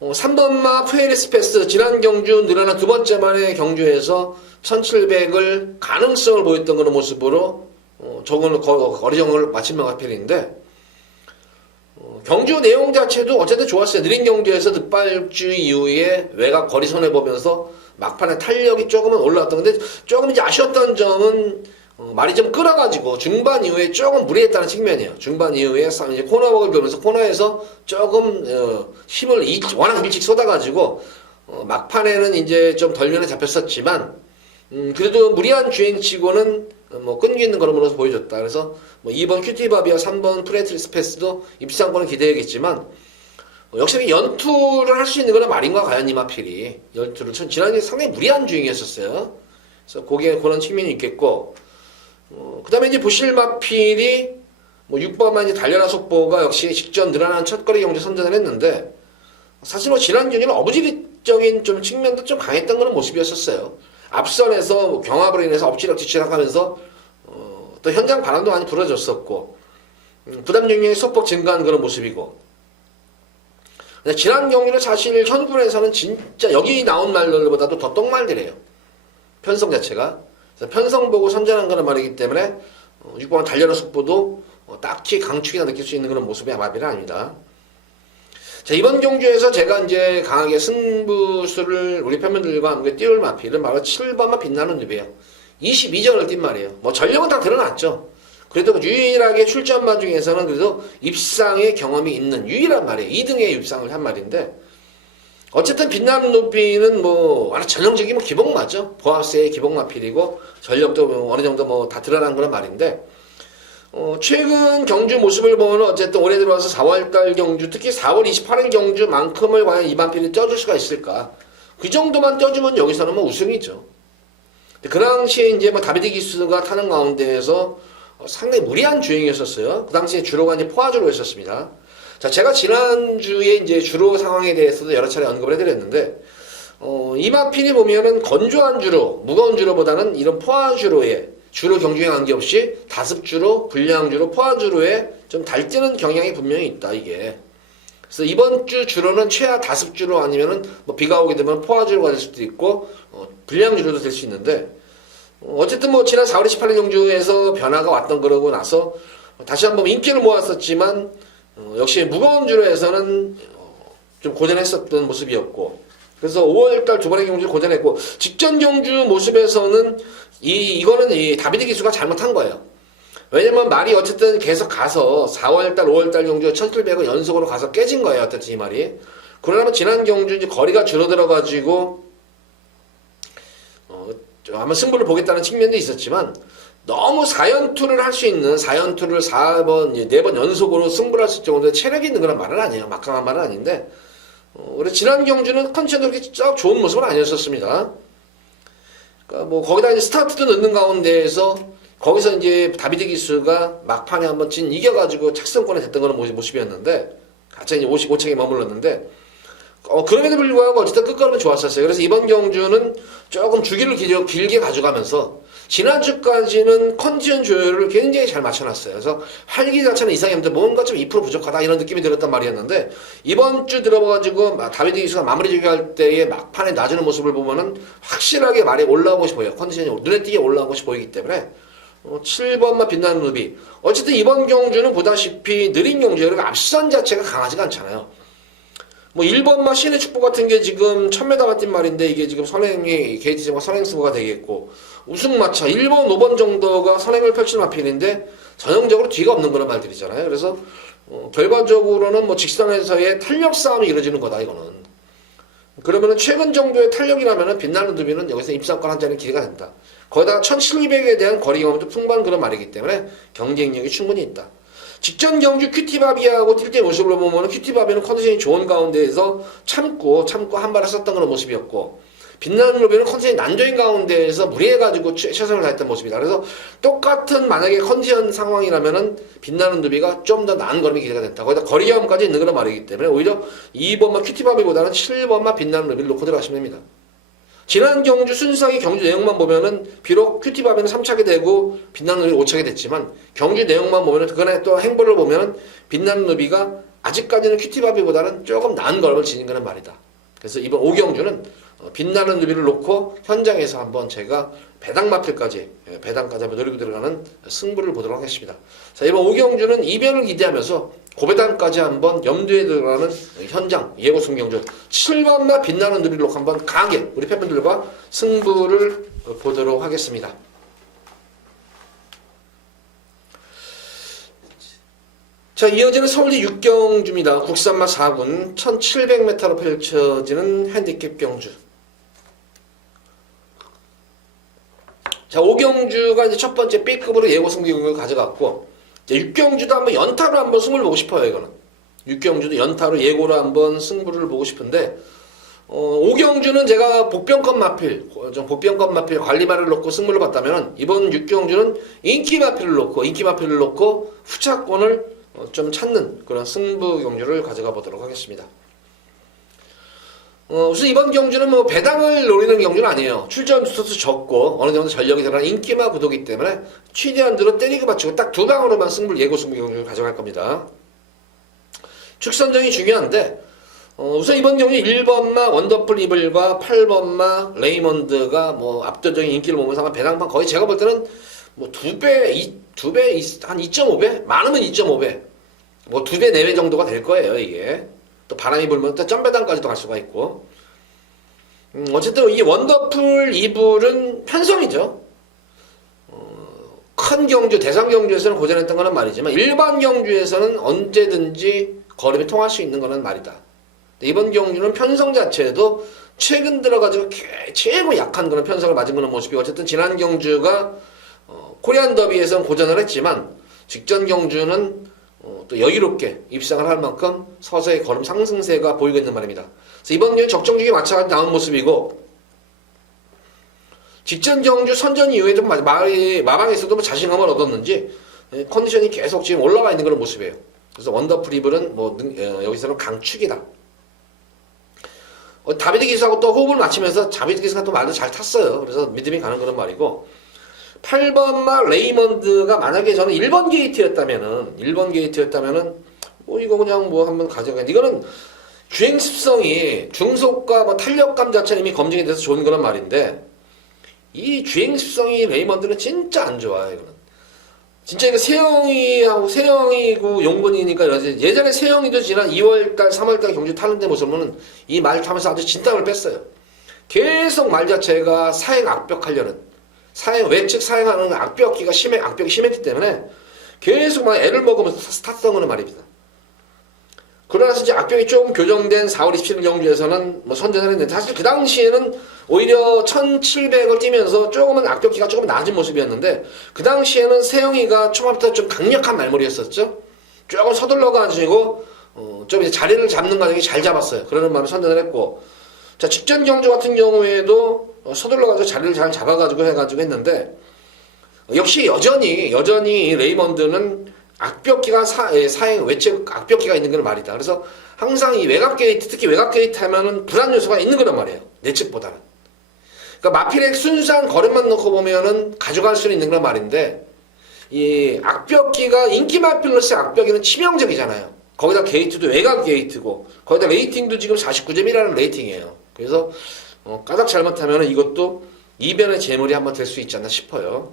3번마 푸에리스 패스 지난 경주 늘어난 두 번째 만의 경주에서 1700을 가능성을 보였던 그런 모습으로 저거는 거리 정을 마친 마필인데 경주 내용 자체도 어쨌든 좋았어요. 느린 경주에서 득발주 이후에 외곽 거리 손해보면서 막판에 탄력이 조금은 올라왔던 건데 조금 이제 아쉬웠던 점은 말이 좀 끌어가지고 중반 이후에 조금 무리했다는 측면이에요. 중반 이후에 이제 코너웍을 돌면서 코너에서 조금 힘을 워낙 일찍 쏟아가지고 막판에는 이제 좀 덜 면에 잡혔었지만 그래도 무리한 주행치고는 뭐 끈기 있는 걸음으로서 보여줬다. 그래서 뭐 2번 큐티바비와 3번 프레트리스 패스도 입상권은 기대하겠지만 역시 연투를 할 수 있는 거는 말인과 과연 이마필이 연투를 지난해 상당히 무리한 주행이었었어요. 그래서 그런 측면이 있겠고 그 다음에 이제 부실마필이 뭐 6번만 이제 달려라 속보가 역시 직전 늘어난 첫거리 경주 선전을 했는데 사실 뭐 지난 경주는 어부지리적인 좀 측면도 좀 강했던 그런 모습이었었어요. 앞선에서 경합으로 인해서 엎치락 뒤치락하면서 또 현장 바람도 많이 불어줬었고 부담 중량이 소폭 증가한 그런 모습이고 근데 지난 경기는 사실 현군에서는 진짜 여기 나온 말들보다도 더 똥말들이에요. 편성 자체가. 그래서 편성 보고 선전한 그런 말이기 때문에 6번 달려라 속보도 딱히 강축이나 느낄 수 있는 그런 모습의 마필은 아닙니다. 자, 이번 경주에서 제가 이제 강하게 승부수를 우리 팬분들과 함께 띄울 마필은 바로 7번만 빛나는 늪이에요. 22전을 뛴 말이에요. 뭐 전력은 다 드러났죠. 그래도 유일하게 출전만 중에서는 그래도 입상의 경험이 있는 유일한 말이에요. 2등의 입상을 한 말인데 어쨌든 빛나는 높이는 뭐 워낙 전형적인 뭐 기복마죠. 보합세의 기복마필이고 전력도 뭐 어느 정도 뭐 다 드러난 그런 말인데 최근 경주 모습을 보면 어쨌든 올해 들어와서 4월달 경주 특히 4월 28일 경주만큼을 과연 이 마필이 쪄줄 수가 있을까? 그 정도만 쪄주면 여기서는 뭐 우승이죠. 그 당시에 이제 뭐 다비드 기수가 타는 가운데에서 상당히 무리한 주행이었었어요. 그 당시에 주로가 이제 포화주로 했었습니다. 자, 제가 지난주에 이제 주로 상황에 대해서도 여러 차례 언급을 해드렸는데, 이마필이 보면은 건조한 주로, 무거운 주로보다는 이런 포화주로에 주로 경주에 관계없이 다습주로, 불량주로, 포화주로에 좀 달뛰는 경향이 분명히 있다, 이게. 그래서 이번 주 주로는 최하 다습주로 아니면은 뭐 비가 오게 되면 포화주로가 될 수도 있고, 불량주로도 될 수 있는데, 어쨌든 뭐 지난 4월 18일 경주에서 변화가 왔던 거라고 나서 다시 한번 인기를 모았었지만 역시 무거운 주로에서는 좀 고전했었던 모습이었고 그래서 5월달 두 번의 경주를 고전했고 직전 경주 모습에서는 이거는 이 다비드 기수가 잘못한 거예요. 왜냐면 말이 어쨌든 계속 가서 4월달 5월달 경주 1700을 연속으로 가서 깨진 거예요. 어쨌든 이 말이. 그러면 지난 경주 이제 거리가 줄어들어가지고 아마 승부를 보겠다는 측면도 있었지만 너무 4연투를 할 수 있는 4연투를 4번, 4번 연속으로 승부를 할 수 있을 정도의 체력이 있는 그런 말은 아니에요. 막강한 말은 아닌데 우리 지난 경주는 컨디션도 그렇게 썩 좋은 모습은 아니었었습니다. 그러니까 뭐 거기다 이제 스타트도 넣는 가운데에서 거기서 이제 다비드 기수가 막판에 한번 이겨가지고 착승권에 됐던 그런 모습이었는데 갑자기 이제 55책에 머물렀는데 그럼에도 불구하고 어쨌든 끝걸음은 좋았었어요. 그래서 이번 경주는 조금 주기를 길게 가져가면서 지난주까지는 컨디션 조율을 굉장히 잘 맞춰놨어요. 그래서 활기 자체는 이상했는데 뭔가 좀 2% 부족하다 이런 느낌이 들었단 말이었는데 이번 주 들어가지고 다비드 기수가 마무리 조율할 때의 막판에 낮은 모습을 보면은 확실하게 말이 올라온 것이 보여요. 컨디션이 눈에 띄게 올라온 것이 보이기 때문에 7번마 빛나는 루비. 어쨌든 이번 경주는 보다시피 느린 경주예요. 그리고 앞선 자체가 강하지가 않잖아요. 1번마 신의 축복 같은 게 지금 1000m가 뛴 말인데 이게 지금 선행이 게이트제가 선행승부가 되겠고 우승마차 1번, 5번 정도가 선행을 펼치는 마필인데 전형적으로 뒤가 없는 그런 말들이잖아요. 그래서 결과적으로는 직선에서의 탄력 싸움이 이루어지는 거다 이거는. 그러면은 최근 정도의 탄력이라면은 빛나는 두비는 여기서 입상권 한 자리는 기대가 된다. 거기다가 1700에 대한 거리 경험도 풍부한 그런 말이기 때문에 경쟁력이 충분히 있다. 직전 경주 큐티바비하고 뛸 때 모습을 보면 큐티바비는 컨디션이 좋은 가운데에서 참고 한 발을 썼던 그런 모습이었고 빛나는 루비는 컨디션이 난조인 가운데에서 무리해가지고 최선을 다했던 모습이다. 그래서 똑같은 만약에 컨디션 상황이라면은 빛나는 루비가 좀 더 나은 걸음이 기대가 된다. 거기다 거리 경험까지 있는 그런 말이기 때문에 오히려 2번마 큐티바비보다는 7번마 빛나는 루비를 놓고 들어가시면 됩니다. 지난 경주 순수하게 경주 내용만 보면은 비록 큐티바비는 3차게 되고 빛나는 루비 5차게 됐지만 경주 내용만 보면은 그간의 또 행보를 보면은 빛나는 루비가 아직까지는 큐티바비보다는 조금 나은 걸음을 지닌 거는 말이다. 그래서 이번 5경주는 빛나는 루비를 놓고 현장에서 한번 제가 배당마필까지 한번 노리고 들어가는 승부를 보도록 하겠습니다. 자, 이번 5경주는 이변을 기대하면서 고배당까지 한번 염두에 들어가는 현장 예고 승경주 7번마 빛나는 루비를 놓고 한번 강하게 우리 팬분들과 승부를 보도록 하겠습니다. 자, 이어지는 서울시 6경주입니다. 국산마 4군 1700m로 펼쳐지는 핸디캡 경주. 자, 5경주가 이제 첫 번째 B급으로 예고 승경주를 가져갔고 6경주도 한번 연타로 한번 승부를 보고 싶어요. 이거는 6경주도 연타로 예고로 한번 승부를 보고 싶은데 5경주는 제가 복병권 마필 관리마를 놓고 승부를 봤다면 이번 6경주는 인기 마필을 놓고 후차권을 좀 찾는 그런 승부 경주를 가져가 보도록 하겠습니다. 우선 이번 경주는 배당을 노리는 경주는 아니에요. 출전 스토스 적고 어느 정도 전력이 들어가는 인기마 구도기 때문에 최대한 들어 때리고 맞추고 딱 두 방으로만 승부 승부 경주를 가져갈 겁니다. 축선정이 중요한데 우선 이번 경주 1번마 원더풀 이블과 8번마 레이먼드가 압도적인 인기를 보면서 아마 배당판 거의 제가 볼 때는 두 배, 한 2.5배? 많으면 2.5배. 2배, 4배 정도가 될 거예요, 이게. 또 바람이 불면 또 점배당까지도 갈 수가 있고. 어쨌든 이 원더풀 이블은 편성이죠. 큰 경주, 대상 경주에서는 고전했던 거는 말이지만 일반 경주에서는 언제든지 걸음이 통할 수 있는 거는 말이다. 이번 경주는 편성 자체도 최근 들어가지고 최고 약한 그런 편성을 맞은 그런 모습이 어쨌든 지난 경주가 코리안 더비에서는 고전을 했지만 직전 경주는 또 여유롭게 입상을 할 만큼 서서히 걸음 상승세가 보이고 있는 말입니다. 그래서 이번 경주 적정주기 맞춰서 나온 모습이고 직전 경주 선전 이후에 좀 마방에서도 자신감을 얻었는지 컨디션이 계속 지금 올라와 있는 그런 모습이에요. 그래서 원더풀 이블은 여기서는 강축이다. 다비드 기수하고 또 호흡을 맞추면서 다비드 기수가 또 말도 잘 탔어요. 그래서 믿음이 가는 그런 말이고 8번마 레이먼드가 만약에 저는 1번 게이트였다면은 이거 그냥 한번 가져가. 이거는 주행 습성이 중속과 탄력감 자체는 이미 검증이 돼서 좋은 그런 말인데 이 주행 습성이 레이먼드는 진짜 안 좋아요. 이거는 진짜 이거 세영이고 용건이니까 예전에 세영이도 지난 2월달 3월달 경주 타는데 모습은 이 말 타면서 아주 진땀을 뺐어요. 계속 말 자체가 사행 악벽하려는 외측 사행하는 악벽이 심했기 때문에 계속 막 애를 먹으면서 탔던 거는 말입니다. 그러나서 이제 악벽이 조금 교정된 4월 27일 경주에서는 선전을 했는데 사실 그 당시에는 오히려 1700을 뛰면서 조금은 악벽기가 조금 낮은 모습이었는데 그 당시에는 세영이가 초반부터 좀 강력한 말머리였었죠. 조금 서둘러가지고 좀 이제 자리를 잡는 과정이 잘 잡았어요. 그러는 마음에 선전을 했고 자 직전 경주 같은 경우에도 서둘러가지고 자리를 잘 잡아가지고 했는데 역시 여전히 레이먼드는 악벽기가 사행 외측 악벽기가 있는 건 말이다. 그래서 항상 이 외곽 게이트, 특히 외곽 게이트 하면은 불안 요소가 있는 거란 말이에요. 내측보다는. 그러니까 마필의 순수한 거름만 놓고 보면은 가져갈 수는 있는 건 말인데, 이 악벽기가 인기 마필로서의 악벽기는 치명적이잖아요. 거기다 게이트도 외곽 게이트고, 거기다 레이팅도 지금 49점이라는 레이팅이에요. 그래서 까닥 잘못하면 이것도 이변의 재물이 한번 될 수 있지 않나 싶어요.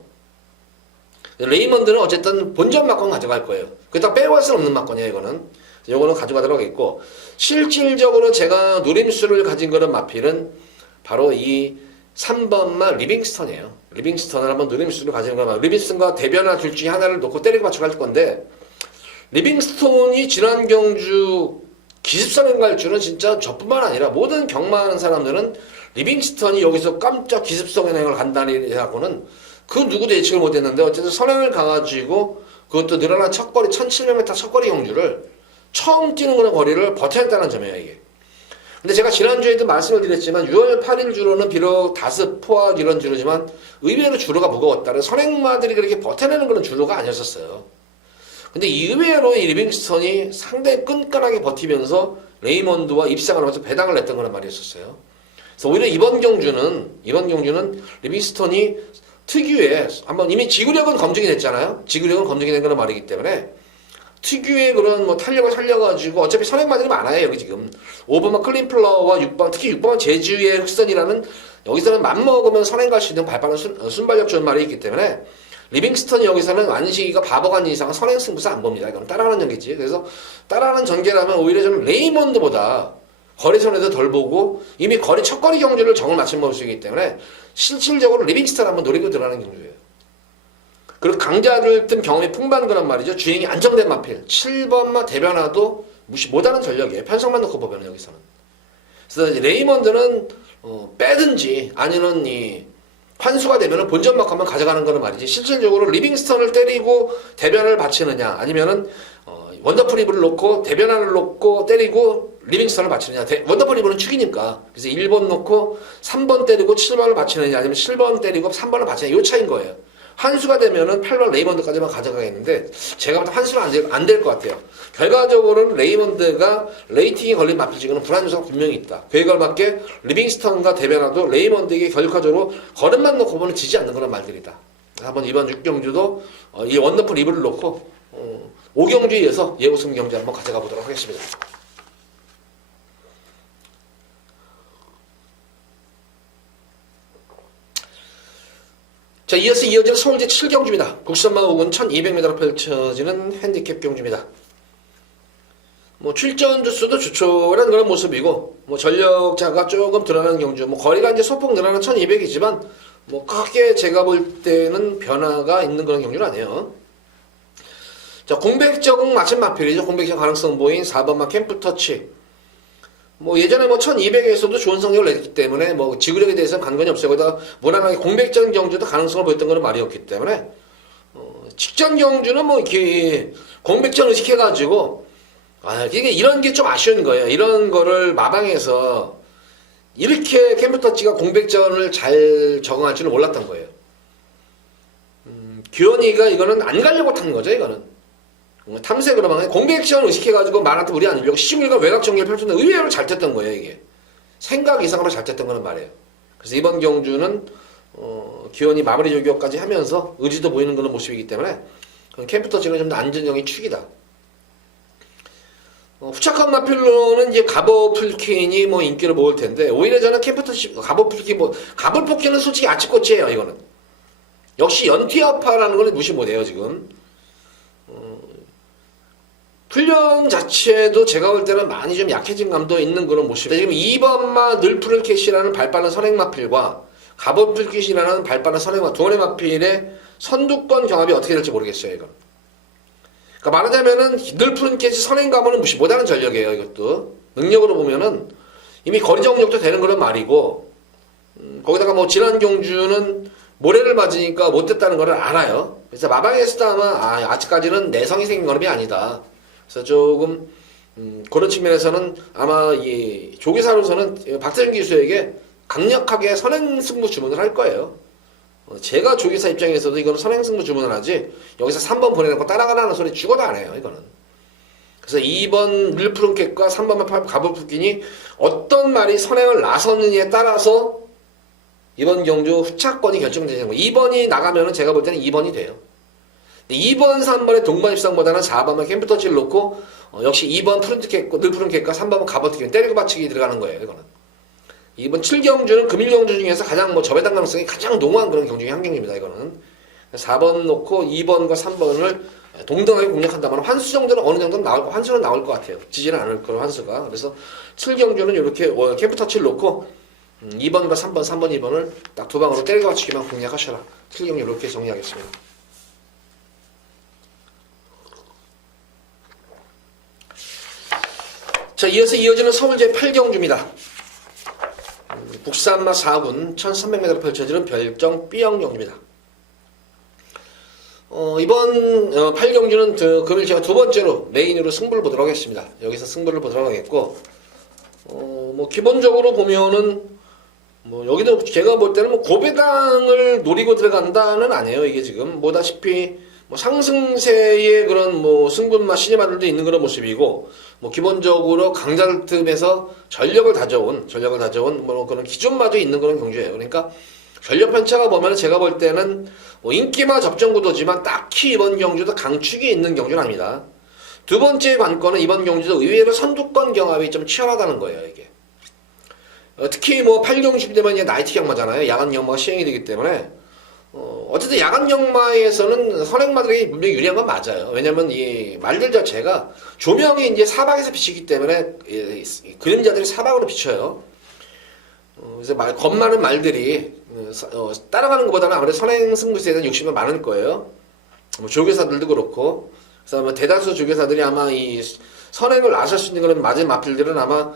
레이먼드는 어쨌든 본전 막권 가져갈 거예요. 그렇다고 빼갈 수는 없는 막권이에요, 이거는. 이거는 가져가도록 하겠고, 실질적으로 제가 노림수를 가진 거는 마필은 바로 이 3번마 리빙스턴이에요. 리빙스턴을 한번 노림수를 가지는 거면, 리빙스턴과 대변화 둘 중에 하나를 놓고 때리고 맞춰갈 건데, 리빙스톤이 지난 경주 기습선행 갈 줄은 진짜 저뿐만 아니라 모든 경마하는 사람들은 리빙스턴이 여기서 깜짝 기습선행을 간다는 하고는 그 누구도 예측을 못했는데, 어쨌든 선행을 가가지고 그것도 늘어난 첫거리 1700m 첫거리 경주를 처음 뛰는 그런 거리를 버텨냈다는 점이에요, 이게. 근데 제가 지난주에도 말씀을 드렸지만 6월 8일 주로는 비록 다스 포악 이런 주로지만 의외로 주로가 무거웠다는, 선행마들이 그렇게 버텨내는 그런 주로가 아니었었어요. 근데 의외로 이 리빙스턴이 상당히 끈끈하게 버티면서 레이먼드와 입상을 하면서 배당을 냈던 거란 말이었었어요. 그래서 오히려 이번 경주는 리빙스턴이 특유의, 한번 이미 지구력은 검증이 됐잖아요. 지구력은 검증이 된 거란 말이기 때문에 특유의 그런 뭐 탄력을 살려가지고, 어차피 선행마들이 많아요, 여기 지금. 5번만 클린플라워와 6번, 특히 6번은 제주의 흑선이라는, 여기서는 맘먹으면 선행 갈 수 있는 발빠른 순발력 좋은 말이 있기 때문에, 리빙스턴이 여기서는 완식이가 바보간 이상은 선행 승부사 안 봅니다. 이건 따라가는 전개지. 그래서 따라가는 전개라면 오히려 좀 레이먼드보다 거리선에도 덜 보고, 이미 첫거리 경주를 정을 맞춘 모습이기 때문에 실질적으로 리빙스턴 한번 노리고 들어가는 경주예요. 그리고 강자를 뜬 경험이 풍부한 거란 말이죠. 주행이 안정된 마필. 7번마 대변화도 무시 못하는 전력이에요. 편성만 놓고 보면 여기서는. 그래서 레이먼드는 빼든지 아니면 이 환수가 되면은 본전막 한번 가져가는 거는 말이지. 실질적으로 리빙스턴을 때리고 대변화를 바치느냐, 아니면은 원더풀 이브를 놓고 대변화를 놓고 때리고 리빙스턴을 바치느냐. 원더풀 이브는 축이니까. 그래서 1번 놓고 3번 때리고 7번을 바치느냐, 아니면 7번 때리고 3번을 바치느냐. 이 차이인 거예요. 환수가 되면은 8번 레이먼드까지만 가져가겠는데, 제가 볼 때 환수는 안 될 것 같아요. 결과적으로는 레이먼드가 레이팅이 걸린 마필지고는 불안 요소가 분명히 있다. 그에 걸맞게 리빙스턴과 대변화도 레이먼드에게 결과적으로 걸음만 놓고 보면 지지 않는 그런 말들이다. 한번 이번 6경주도 이 원더풀 이브를 놓고 5경주에 의해서 예우승 경주 한번 가져가 보도록 하겠습니다. 자, 이어지는 서울제 7경주입니다. 국선마 5군 1200m로 펼쳐지는 핸디캡 경주입니다. 뭐 출전 주수도 조촐한 그런 모습이고, 뭐 전력자가 조금 드러나는 경주, 뭐 거리가 이제 소폭 늘어난 1200이지만 뭐 크게 제가 볼 때는 변화가 있는 그런 경주는 아니에요. 자, 공백적응 맞힌 마필이죠. 공백적 가능성 보인 4번마 캠프터치. 뭐 예전에 뭐 1200에서도 좋은 성적을 냈기 때문에 뭐 지구력에 대해서는 관건이 없어요. 거기다가 무난하게 공백전 경주도 가능성을 보였던 건 말이었기 때문에 직전 경주는 뭐 이렇게 공백전 의식해가지고 이게 이런 게 좀 아쉬운 거예요. 이런 거를 마방에서 이렇게 캠프터치가 공백전을 잘 적응할 줄은 몰랐던 거예요. 규현이가 이거는 안 가려고 탄 거죠. 이거는 탐색으로 막 공백션 의식해가지고 말한테 무리 안 주려고 시중일과 외곽 전개를 펼쳤는데 의외로 잘 됐던 거예요. 이게 생각 이상으로 잘 됐던 거는 말이에요. 그래서 이번 경주는 기원이 마무리 조교까지 하면서 의지도 보이는 그런 모습이기 때문에 캠프터치는 좀 더 안전적인 축이다. 후착한 마필로는 이제 가보 풀킨이 뭐 인기를 모을 텐데, 오히려 저는 캠프터치 가보 풀킨 가보 풀킨은 솔직히 아치꼬치예요. 이거는 역시 연티아파라는 걸 무시 못해요. 지금 훈련 자체도 제가 볼 때는 많이 좀 약해진 감도 있는 그런 모습. 지금 2번마 늘푸른 캐시라는 발빠른 선행 마필과 가버풀 캐시라는 발빠른 선행 두 원의 마필의 선두권 경합이 어떻게 될지 모르겠어요. 이건. 그러니까 말하자면은 늘푸른 캐시 선행 가보는 무시 못하는 전력이에요. 이것도 능력으로 보면은 이미 거리 정력도 되는 그런 말이고, 거기다가 뭐 지난 경주는 모래를 맞으니까 못됐다는 걸 알아요. 그래서 마방에서도 아마 아직까지는 내성이 생긴 걸음이 아니다. 그래서 조금 그런 측면에서는 아마 이 조기사로서는 박태준 기수에게 강력하게 선행 승부 주문을 할 거예요. 제가 조기사 입장에서도 이거는 선행승부 주문을 하지 여기서 3번 보내놓고 따라가라는 소리 죽어도 안 해요. 이거는. 그래서 2번 윌프룬캣과 3번만 가불푸킨이 어떤 말이 선행을 나섰느냐에 따라서 이번 경주 후차권이 결정되는 거예요. 2번이 나가면은 제가 볼 때는 2번이 돼요. 2번, 3번의 동반 입상보다는 4번만 캠프터치를 놓고 역시 2번 윌프룬캣과 3번은 가버티기 때리고 받치기 들어가는 거예요. 이거는. 이번 7경주는 금일경주 중에서 가장 저배당 가능성이 가장 농후한 그런 경주 중에 한 경주입니다. 이거는 4번 놓고 2번과 3번을 동등하게 공략한다면 환수 정도는 어느 정도는 나올 환수는 나올 것 같아요. 지지는 않을 그런 환수가. 그래서 7경주는 이렇게 캠프 터치를 놓고 2번과 3번, 3번, 2번을 딱 두 방으로 때리고 맞추기만 공략하셔라. 7경주 이렇게 정리하겠습니다. 자, 이어서 이어지는 서울 제8경주입니다. 국산마 4군 1300m로 펼쳐지는 별정 B형 경주입니다. 이번 8경주는 금일 제가 두 번째로 메인으로 승부를 보도록 하겠습니다. 여기서 승부를 보도록 하겠고, 뭐 기본적으로 보면은 뭐 여기도 제가 볼 때는 뭐 고배당을 노리고 들어간다는 아니에요. 이게 지금 보다시피 뭐 상승세의 그런 뭐 승분마 시니마들도 있는 그런 모습이고, 뭐 기본적으로 강자들 틈에서 전력을 다져온 뭐 그런 기존마저 있는 그런 경주예요. 그러니까 전력 편차가 보면 제가 볼 때는 뭐 인기마 접전 구도지만 딱히 이번 경주도 강축이 있는 경주는 아닙니다. 두 번째 관건은 이번 경주도 의외로 선두권 경합이 좀 치열하다는 거예요. 이게 특히 뭐 8경주 되면 이제 나이트 경마잖아요. 야간 경마가 시행이 되기 때문에 어쨌든 야간 경마에서는 선행마들이 분명히 유리한 건 맞아요. 왜냐면 이 말들 자체가 조명이 이제 사방에서 비치기 때문에 그림자들이 사방으로 비쳐요. 그래서 겁 많은 말들이 따라가는 것보다는 아무래도 선행 승부수에 대한 욕심이 많을 거예요. 뭐 조교사들도 그렇고. 그래서 뭐 대다수 조교사들이 아마 이 선행을 나설 수 있는 그런 맞은 마필들은 아마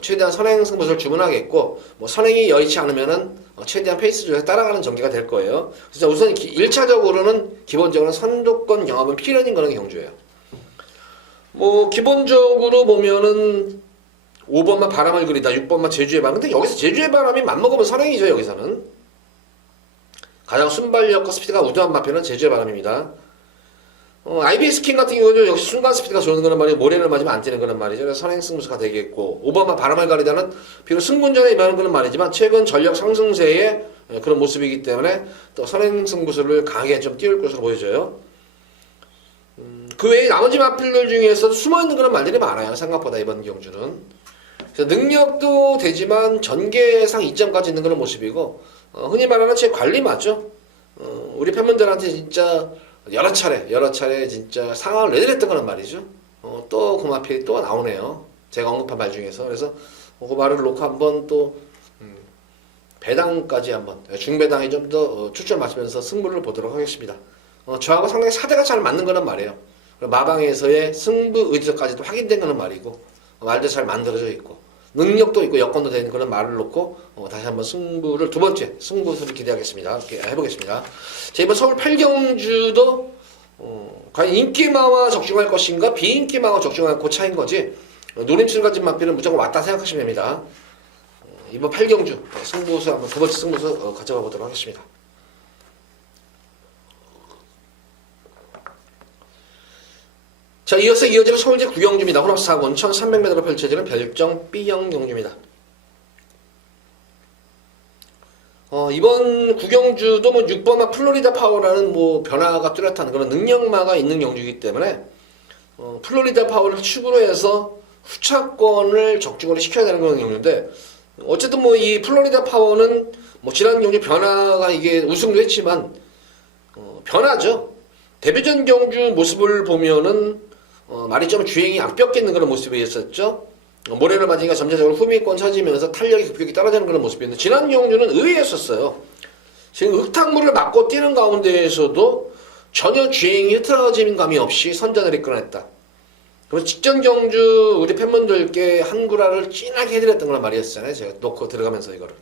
최대한 선행 승부수를 주문하겠고, 뭐 선행이 여의치 않으면은 최대한 페이스 조절해서 따라가는 전개가 될 거예요. 그래서 우선 1차적으로는 기본적으로 선두권 경합은 필연인 그런 경주예요. 뭐 기본적으로 보면은 5번만 바람을 그리다, 6번만 제주의 바람. 근데 여기서 제주의 바람이 맘먹으면 선행이죠. 여기서는 가장 순발력과 스피드가 우수한 마표는 제주의 바람입니다. IBS 킹 같은 경우는 역시 순간 스피드가 좋은 그런 말이에요. 모래를 맞으면 안 뛰는 그런 말이죠. 그래서 선행 승부수가 되겠고, 5번만 바람을 가리다는 비록 승분전에 임하는 그런 말이지만 최근 전력 상승세의 그런 모습이기 때문에 또 선행 승부수를 강하게 좀 띄울 것으로 보여져요. 그 외에 나머지 마필들 중에서도 숨어있는 그런 말들이 많아요. 생각보다 이번 경주는. 그래서 능력도 되지만 전개상 이점까지 있는 그런 모습이고, 흔히 말하는 제 관리마죠. 우리 팬분들한테 진짜 여러 차례 진짜 상황을 내드렸던 거란 말이죠. 또 그 마필이 또 나오네요. 제가 언급한 말 중에서. 그래서 그 말을 놓고 한번 또 배당까지 한번 중배당에 좀 더 초점을 맞추면서 승부를 보도록 하겠습니다. 저하고 상당히 사대가 잘 맞는 거란 말이에요. 마방에서의 승부 의지까지도 확인된 거는 말이고, 말도 잘 만들어져 있고 능력도 있고 여건도 되는 그런 말을 놓고 다시 한번 승부를 두 번째 승부수를 기대하겠습니다. 해보겠습니다. 자, 이번 서울 8경주도 과연 인기마와 적중할 것인가 비인기마와 적중할 그 차이인 거지, 노림수를 가진 마필은 무조건 왔다 생각하시면 됩니다. 이번 8경주 승부수 한번 두 번째 승부수 가져가 보도록 하겠습니다. 자, 이어서 이어지는 서울제 9경주입니다. 혼합 4군 1300m로 펼쳐지는 별정 B형 경주입니다. 이번 9경주도 뭐 6번마 플로리다 파워라는 뭐 변화가 뚜렷한 그런 능력마가 있는 경주이기 때문에 플로리다 파워를 축으로 해서 후차권을 적중을 시켜야 되는 그런 경주인데, 어쨌든 뭐 이 플로리다 파워는 뭐 지난 경주 변화가 이게 우승도 했지만 변화죠. 데뷔전 경주 모습을 보면은 말이 좀 주행이 악벽있는 그런 모습이었었죠. 모래를 맞으니까 점차적으로 후미권 차지면서 탄력이 급격히 떨어지는 그런 모습이었는데, 지난 경주는 의외였었어요. 지금 흙탕물을 맞고 뛰는 가운데에서도 전혀 주행이 흐트러짐 감이 없이 선전을 이끌어냈다. 그래서 직전 경주 우리 팬분들께 한구라를 진하게 해드렸던 그런 말이었잖아요. 제가 놓고 들어가면서 이거를.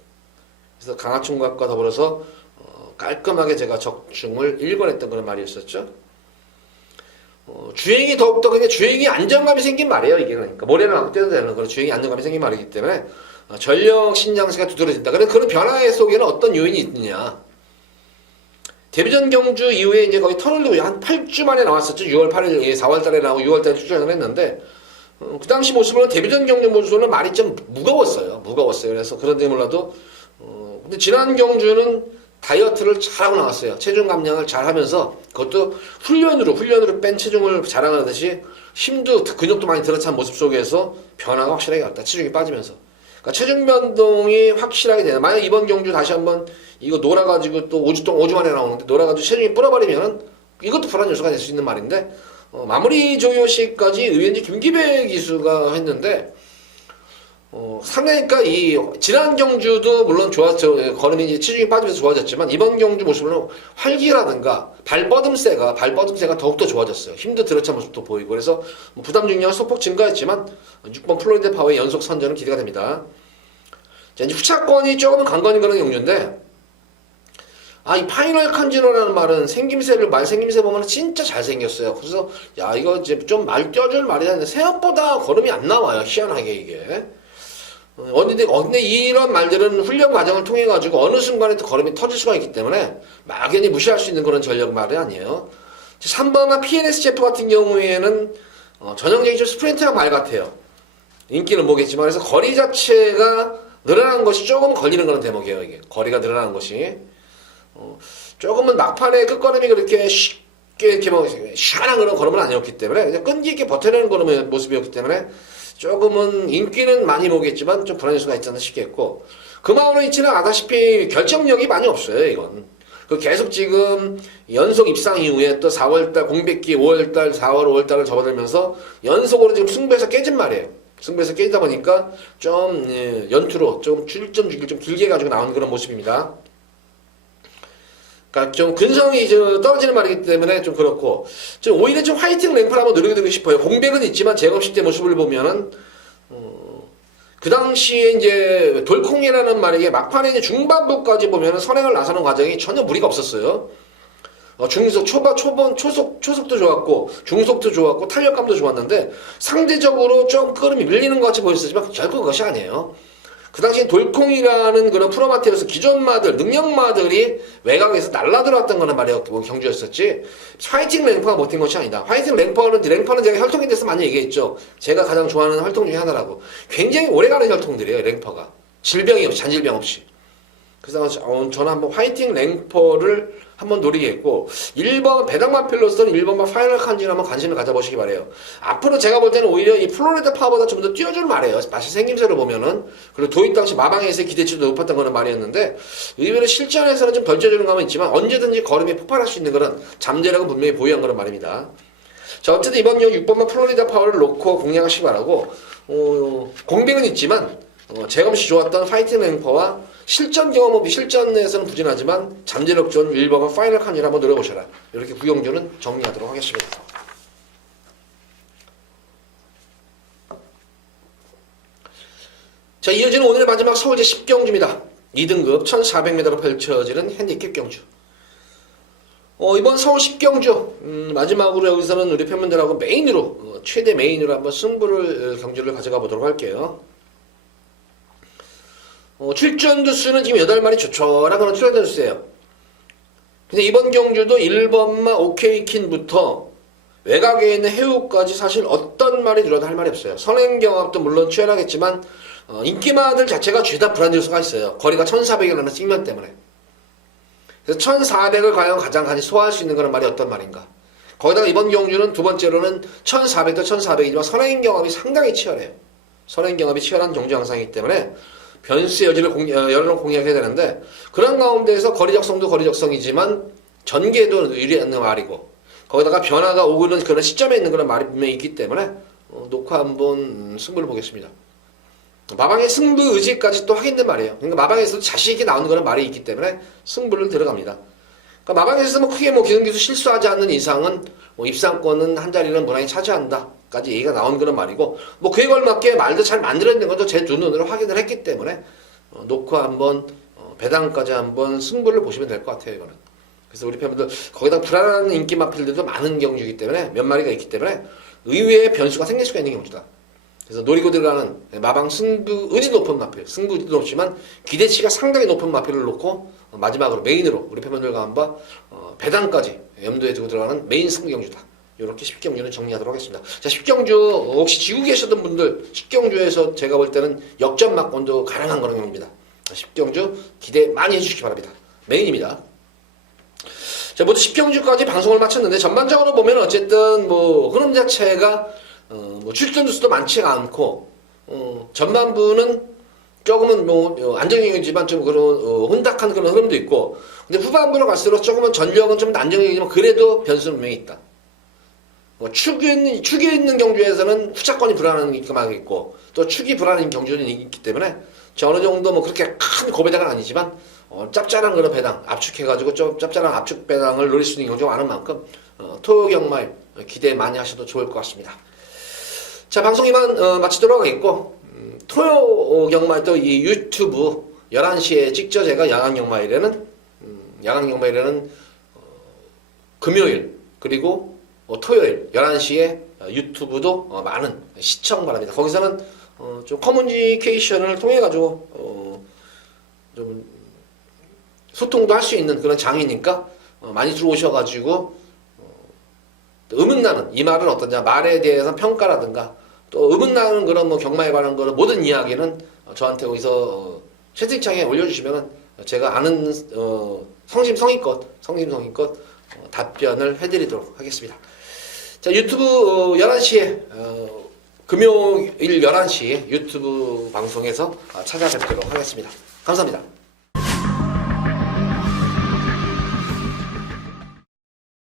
그래서 강화충각과 더불어서 깔끔하게 제가 적중을 일궈냈던 그런 말이었었죠. 주행이 더욱더 그냥 주행이 안정감이 생긴 말이에요. 이게 그러니까 모래를 맞고 뛰어도 되는 그런 주행이 안정감이 생긴 말이기 때문에 전력 신장세가 두드러진다. 그런데 그런 변화 속에는 어떤 요인이 있느냐? 데뷔전 경주 이후에 이제 거의 터널도 한 8주 만에 나왔었죠. 6월 8일, 4월 달에 나오고 6월 달에 출전을 했는데, 그 당시 모습으로 데뷔전 경주 모습은 말이 좀 무거웠어요. 그래서 그런데 몰라도, 근데 지난 경주는 다이어트를 잘하고 나왔어요. 체중 감량을 잘 하면서, 그것도 훈련으로 뺀 체중을 자랑하듯이 힘도, 근육도 많이 들어찬 모습 속에서 변화가 확실하게 왔다. 체중이 빠지면서. 그러니까 체중 변동이 확실하게 되는. 만약 이번 경주 다시 한번 이거 놀아가지고 또 5주 만에 나오는데 놀아가지고 체중이 불어버리면은 이것도 불안 요소가 될 수 있는 말인데, 마무리 조효시까지 의왠지 김기배 기수가 했는데, 상당히 그러니까 이 지난 경주도 물론 좋았죠. 걸음이 이제 체중이 빠지면서 좋아졌지만 이번 경주 모습은 활기라든가 발뻗음새가 더욱더 좋아졌어요. 힘도 들어찬 모습도 보이고 그래서 부담 중량은 소폭 증가했지만 6번 플로리다 파워의 연속 선전은 기대가 됩니다. 자, 이제 후차권이 조금은 관건이 그런 경주인데, 이 파이널 칸지노라는 말은 생김새 보면 진짜 잘생겼어요. 그래서 야, 이거 이제 좀 말 떼어줄 말이야. 근데 생각보다 걸음이 안 나와요. 희한하게 이게. 근데 이런 말들은 훈련 과정을 통해 가지고 어느 순간에 또 걸음이 터질 수가 있기 때문에 막연히 무시할 수 있는 그런 전력 말이 아니에요. 3번과 PNS제프 같은 경우에는 전형적인 스프린트가 말 같아요. 인기는 뭐겠지만 그래서 거리 자체가 늘어나는 것이 조금 걸리는 그런 대목이에요. 이게 거리가 늘어나는 것이 조금은 막판에 끝걸음이 그렇게 쉽게 이렇게 뭐 시원한 그런 걸음은 아니었기 때문에 그냥 끈기 있게 버텨내는 걸음의 모습이었기 때문에 조금은 인기는 많이 모겠지만 좀 불안할 수가 있지 않나 싶겠고, 금화오노이치는 아다시피 결정력이 많이 없어요. 이건 계속 지금 연속 입상 이후에 또 4월달 공백기 5월달 4월 5월달을 접어들면서 연속으로 지금 승부에서 깨진 말이에요. 승부에서 깨지다 보니까 좀 연투로 좀 출전 주기를 좀 길게 가지고 나온 그런 모습입니다. 그러니까 좀 근성이 떨어지는 말이기 때문에 좀 그렇고, 오히려 좀 화이팅 랭크를 한번 노려드리고 싶어요. 공백은 있지만 제검식 때 모습을 보면은 그 당시에 이제 돌콩이라는 말이 막판에 이제 중반부까지 보면은 선행을 나서는 과정이 전혀 무리가 없었어요. 초속도 좋았고 중속도 좋았고 탄력감도 좋았는데 상대적으로 좀 걸음이 밀리는 것 같이 보였지만 결코 그것이 아니에요. 그 당시 돌콩이라는 그런 프로마트에서 기존 마들, 능력마들이 외곽에서 날라들어왔던 거는 말이었고 경주였었지, 화이팅 랭퍼가 못한 것이 아니다. 화이팅 랭퍼는 제가 혈통에 대해서 많이 얘기했죠. 제가 가장 좋아하는 혈통 중에 하나라고. 굉장히 오래가는 혈통들이에요, 랭퍼가. 질병이 없이, 잔질병 없이. 그래서 저는 한번 화이팅 랭퍼를 한번 노리겠고, 1번 배당만 필로스는 1번만 파이널 칸지를 한번 관심을 가져보시기 바래요. 앞으로 제가 볼 때는 오히려 이 플로리다 파워보다 좀 더 뛰어줄 말이에요. 마치 생김새로 보면은. 그리고 도입 당시 마방에서의 기대치도 높았던 거는 말이었는데, 의외로 실전에서는 좀 덜 뛰어주는 감은 있지만 언제든지 걸음이 폭발할 수 있는 그런 잠재력은 분명히 보유한 거란 말입니다. 자, 어쨌든 이번 경우 6번만 플로리다 파워를 놓고 공략하시기 바라고, 공백은 있지만 제검시 좋았던 파이팅 랭퍼와 실전 경험 없이 실전에서는 부진하지만 잠재력 좋은 1번과 파이널 칸을 한번 노려보셔라. 이렇게 구경주는 정리하도록 하겠습니다. 자, 이어지는 오늘의 마지막 서울제 10경주입니다. 2등급 1400m로 펼쳐지는 핸디캡 경주. 이번 서울 10경주 마지막으로 여기서는 우리 팬분들하고 메인으로 최대 메인으로 한번 경주를 가져가 보도록 할게요. 출전 두수는 지금 8마리 조촐한 그런 출전 두수예요. 근데 이번 경주도 1번마 오케이킨부터 외곽에 있는 해우까지 사실 어떤 말이 들어도 할 말이 없어요. 선행경합도 물론 치열하겠지만 인기마들 자체가 죄다 불안 요소가 있어요. 거리가 1400이라는 측면 때문에. 그래서 1400을 과연 가장 간이 소화할 수 있는 그런 말이 어떤 말인가. 거기다가 이번 경주는 두 번째로는 1400도 1400이지만 선행경합이 상당히 치열해요. 선행경합이 치열한 경주 양상이기 때문에 변수의 여지를 여러 번 공략해야 되는데, 그런 가운데에서 거리적성도 거리적성이지만 전개도 유리한 말이고, 거기다가 변화가 오고는 그런 시점에 있는 그런 말이 분명히 있기 때문에 녹화 한번 승부를 보겠습니다. 마방의 승부 의지까지 또 하겠는 말이에요. 그러니까 마방에서도 자신있게 나오는 그런 말이 있기 때문에 승부를 들어갑니다. 그러니까 마방에서 크게 기승기수 실수하지 않는 이상은 입상권은 한 자리는 무난히 차지한다 까지 얘기가 나온 그런 말이고, 그에 걸맞게 말도 잘 만들어있는 것도 제 두 눈으로 확인을 했기 때문에 녹화 한번 배당까지 한번 승부를 보시면 될 것 같아요. 이거는. 그래서 우리 팬분들 거기다 불안한 인기 마필들도 많은 경주이기 때문에 몇 마리가 있기 때문에 의외의 변수가 생길 수가 있는 경주다. 그래서 노리고 들어가는 마방 승부운이 높은 마필, 승부운이 높지만 기대치가 상당히 높은 마필을 놓고 마지막으로 메인으로 우리 팬분들과 한번 배당까지 염두에 두고 들어가는 메인 승부경주다. 이렇게 10경주는 정리하도록 하겠습니다. 자, 10경주 혹시 지고 계셨던 분들 10경주에서 제가 볼 때는 역전 막권도 가능한 그런 경우입니다. 10경주 기대 많이 해주시기 바랍니다. 메인입니다. 자, 모두 10경주까지 방송을 마쳤는데 전반적으로 보면 어쨌든 뭐 흐름 자체가 뭐 출전 수도 많지가 않고 전반부는 조금은 뭐 안정적이지만 좀 그런 혼탁한 그런 흐름도 있고, 근데 후반부로 갈수록 조금은 전력은 좀 안정적이지만 그래도 변수는 분명히 있다. 축에 있는 경주에서는 후차권이 불안하게 있고 또 축이 불안한 경주는 있기 때문에 어느 정도 뭐 그렇게 큰 고배당은 아니지만 짭짤한 그런 배당 압축해가지고 좀 짭짤한 압축 배당을 노릴 수 있는 경우가 많은 만큼 토요 경마일 기대 많이 하셔도 좋을 것 같습니다. 자, 방송 이만 마치도록 하겠고, 토요 경마일 또 이 유튜브 11시에 찍죠. 제가 야간 경마일에는 금요일 그리고 토요일 11시에 유튜브도 많은 시청 바랍니다. 거기서는 좀 커뮤니케이션을 통해 가지고 좀 소통도 할 수 있는 그런 장이니까 많이 들어오셔가지고 의문나는 이 말은 어떠냐, 말에 대해서 평가라든가 또 의문나는 그런 뭐 경마에 관한 그런 모든 이야기는 저한테 거기서 채팅창에 올려주시면은 제가 아는 성심성의껏 답변을 해드리도록 하겠습니다. 자, 유튜브 11시에 금요일 11시에 유튜브 방송에서 찾아뵙도록 하겠습니다. 감사합니다.